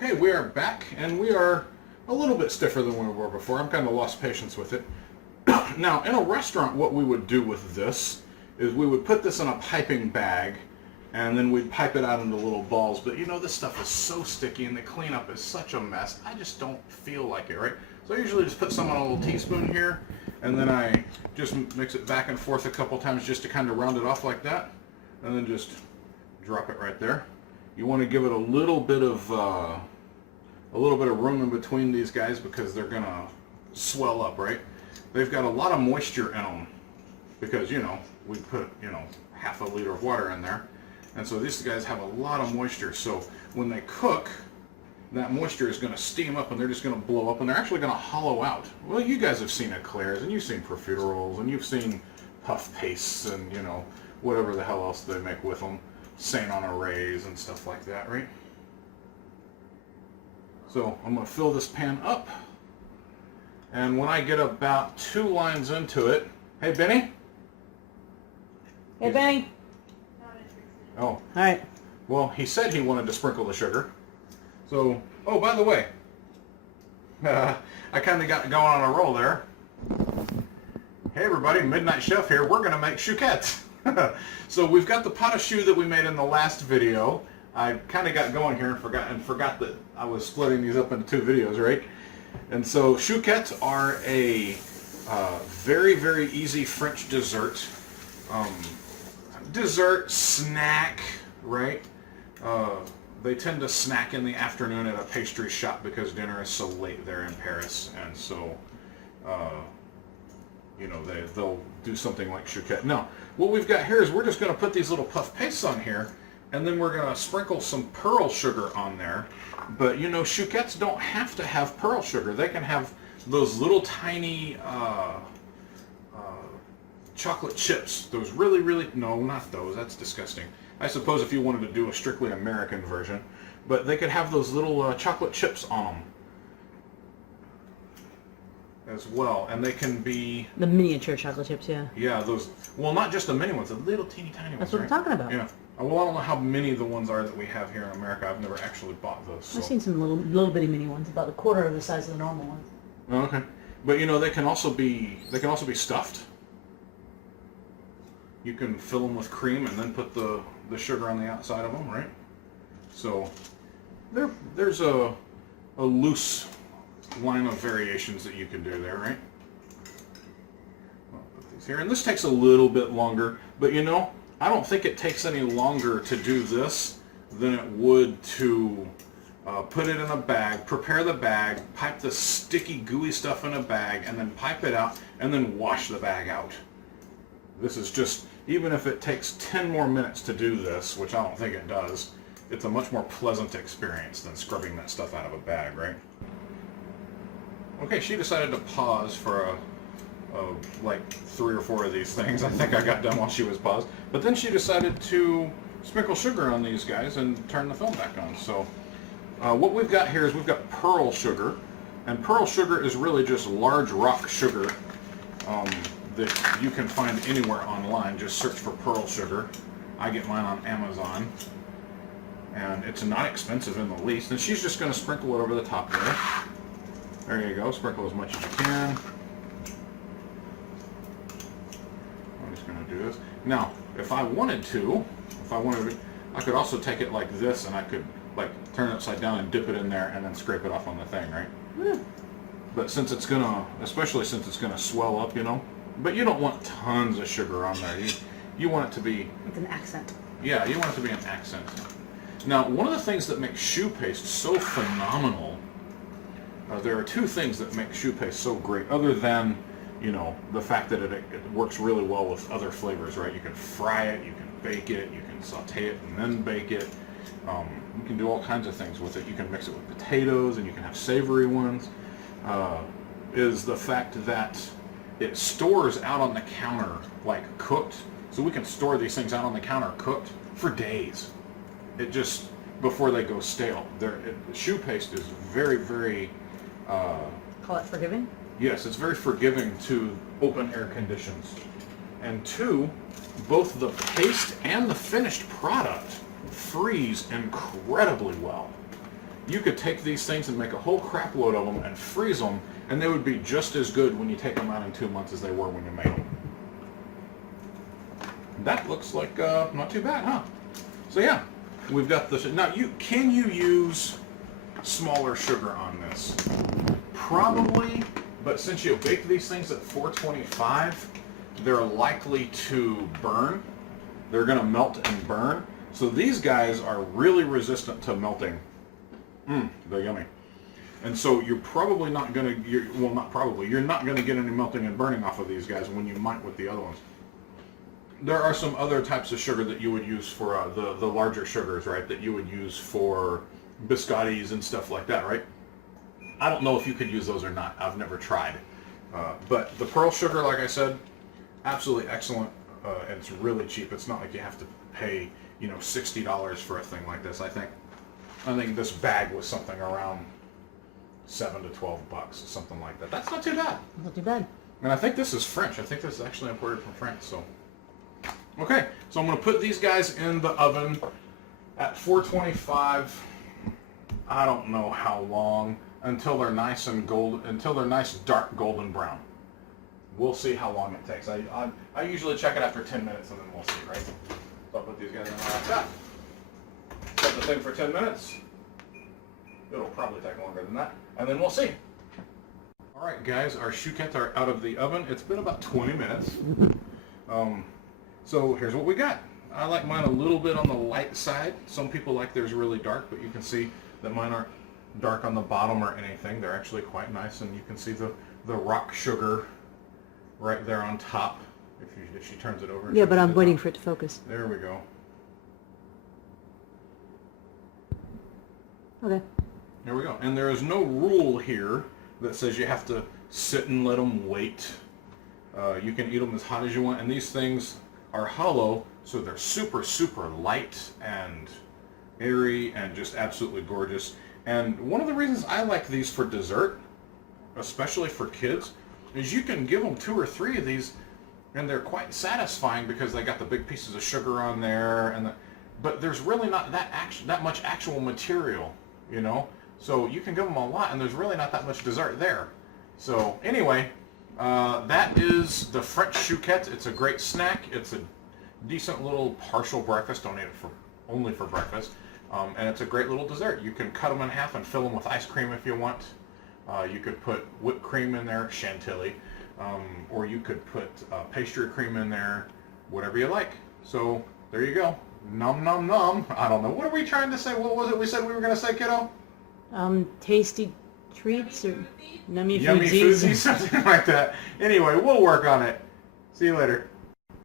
Okay, we are back, and we are a little bit stiffer than we were before. I'm kind of lost patience with it. Now, in a restaurant, what we would do with this is we would put this in a piping bag, and then we'd pipe it out into little balls. But you know, this stuff is so sticky, and the cleanup is such a mess. I just don't feel like it, right? So I usually just put some on a little teaspoon here, and then I just mix it back and forth a couple times just to kind of round it off like that, and then just drop it right there. You want to give it a little bit of room in between these guys because they're gonna swell up, right? They've got a lot of moisture in them because, you know, we put, you know, half a liter of water in there, and so these guys have a lot of moisture. So when they cook, that moisture is going to steam up and they're just going to blow up and they're actually going to hollow out. Well, you guys have seen eclairs and you've seen profiteroles and you've seen puff pastes and, you know, whatever the hell else they make with them, Saint Honoré's and stuff like that, right? So I'm going to fill this pan up, and when I get about 2 lines into it, hey Benny? Hey Benny. Oh. All right. Well, he said he wanted to sprinkle the sugar. So, oh, by the way, I kind of got going on a roll there. Hey everybody, Midnight Chef here. We're going to make chouquettes. So we've got the pot of choux that we made in the last video. I kind of got going here and forgot that I was splitting these up into 2 videos, right? And so chouquettes are a very, very easy French dessert. Dessert snack, right? They tend to snack in the afternoon at a pastry shop because dinner is so late there in Paris, and so you know, they'll do something like chouquette. Now, what we've got here is we're just going to put these little puff pastes on here, and then we're going to sprinkle some pearl sugar on there. But you know, chouquettes don't have to have pearl sugar. They can have those little tiny chocolate chips. Those really, no, not those. That's disgusting. I suppose if you wanted to do a strictly American version, but they could have those little chocolate chips on them as well, and they can be the miniature chocolate chips, yeah. Yeah, those. Well, not just the mini ones, the little teeny tiny ones. That's what right? I'm talking about. Yeah. Well, I don't know how many the ones are that we have here in America. I've never actually bought those. So. I've seen some little bitty mini ones, about a quarter of the size of the normal ones. Oh, okay, but you know, they can also be stuffed. You can fill them with cream and then put the sugar on the outside of them, right? So there's a loose line of variations that you can do there, right? I'll put these here, and this takes a little bit longer, but you know, I don't think it takes any longer to do this than it would to put it in a bag, prepare the bag, pipe the sticky gooey stuff in a bag, and then pipe it out, and then wash the bag out. This is just, even if it takes 10 more minutes to do this, which I don't think it does, it's a much more pleasant experience than scrubbing that stuff out of a bag, right? Okay, she decided to pause for like 3 or 4 of these things. I think I got done while she was paused. But then she decided to sprinkle sugar on these guys and turn the film back on. So what we've got here is we've got pearl sugar. And pearl sugar is really just large rock sugar that you can find anywhere online. Just search for pearl sugar. I get mine on Amazon. And it's not expensive in the least. And she's just going to sprinkle it over the top there. There you go. Sprinkle as much as you can. I'm just going to do this. Now, if I wanted to, I could also take it like this, and I could like turn it upside down and dip it in there, and then scrape it off on the thing, right? Yeah. But since it's gonna, especially since it's gonna swell up, you know. But you don't want tons of sugar on there. You want it to be. It's an accent. Yeah, you want it to be an accent. Now, one of the things that makes choux paste so phenomenal. There are 2 things that make choux paste so great, other than, you know, the fact that it works really well with other flavors, right? You can fry it, you can bake it, you can saute it and then bake it. You can do all kinds of things with it. You can mix it with potatoes, and you can have savory ones. Is the fact that it stores out on the counter like cooked. So we can store these things out on the counter cooked for days. It just, before they go stale. Choux paste is very, very... Call it forgiving? Yes, it's very forgiving to open air conditions. And 2, both the paste and the finished product freeze incredibly well. you could take these things and make a whole crap load of them and freeze them, and they would be just as good when you take them out in 2 months as they were when you made them. That looks like not too bad, huh? So yeah, we've got this. Now, can you use smaller sugar on this? Probably, but since you bake these things at 425, they're likely to burn. They're going to melt and burn. So these guys are really resistant to melting. They're yummy. And so you're probably not going to, well, not probably, you're not going to get any melting and burning off of these guys when you might with the other ones. There are some other types of sugar that you would use for the larger sugars, right, that you would use for biscottis and stuff like that, right? I don't know if you could use those or not. I've never tried. But the pearl sugar, like I said, absolutely excellent. And it's really cheap. It's not like you have to pay, you know, $60 for a thing like this. I think this bag was something around $7 to $12, something like that. That's not too bad. Not too bad. And I think this is French. I think this is actually imported from France. So, okay. So I'm going to put these guys in the oven at 425. I don't know how long, until they're nice and dark golden brown. We'll see how long it takes. I usually check it after 10 minutes and then we'll see, right? So I'll put these guys in like that. Set the thing for 10 minutes. It'll probably take longer than that. And then we'll see. All right, guys, our chouquettes are out of the oven. It's been about 20 minutes. So here's what we got. I like mine a little bit on the light side. Some people like theirs really dark, but you can see that mine aren't dark on the bottom or anything. They're actually quite nice, and you can see the rock sugar right there on top. If she turns it over. Yeah, but I'm waiting for it to focus. There we go. Okay. There we go. And there is no rule here that says you have to sit and let them wait. You can eat them as hot as you want, and these things are hollow, so they're super, super light and airy and just absolutely gorgeous. And one of the reasons I like these for dessert, especially for kids, is you can give them 2 or 3 of these, and they're quite satisfying because they got the big pieces of sugar on there, but there's really not that much actual material, you know. So you can give them a lot, and there's really not that much dessert there. So anyway, that is the French Chouquette. It's a great snack. It's a decent little partial breakfast. Don't eat it only for breakfast. And it's a great little dessert. You can cut them in half and fill them with ice cream if you want. You could put whipped cream in there, chantilly, or you could put pastry cream in there, whatever you like. So there you go. Nom nom nom. I don't know. What are we trying to say? What was it we said we were going to say, kiddo? Tasty treats or yummy Yummy foodsies. foodsies, something like that. Anyway, we'll work on it. See you later.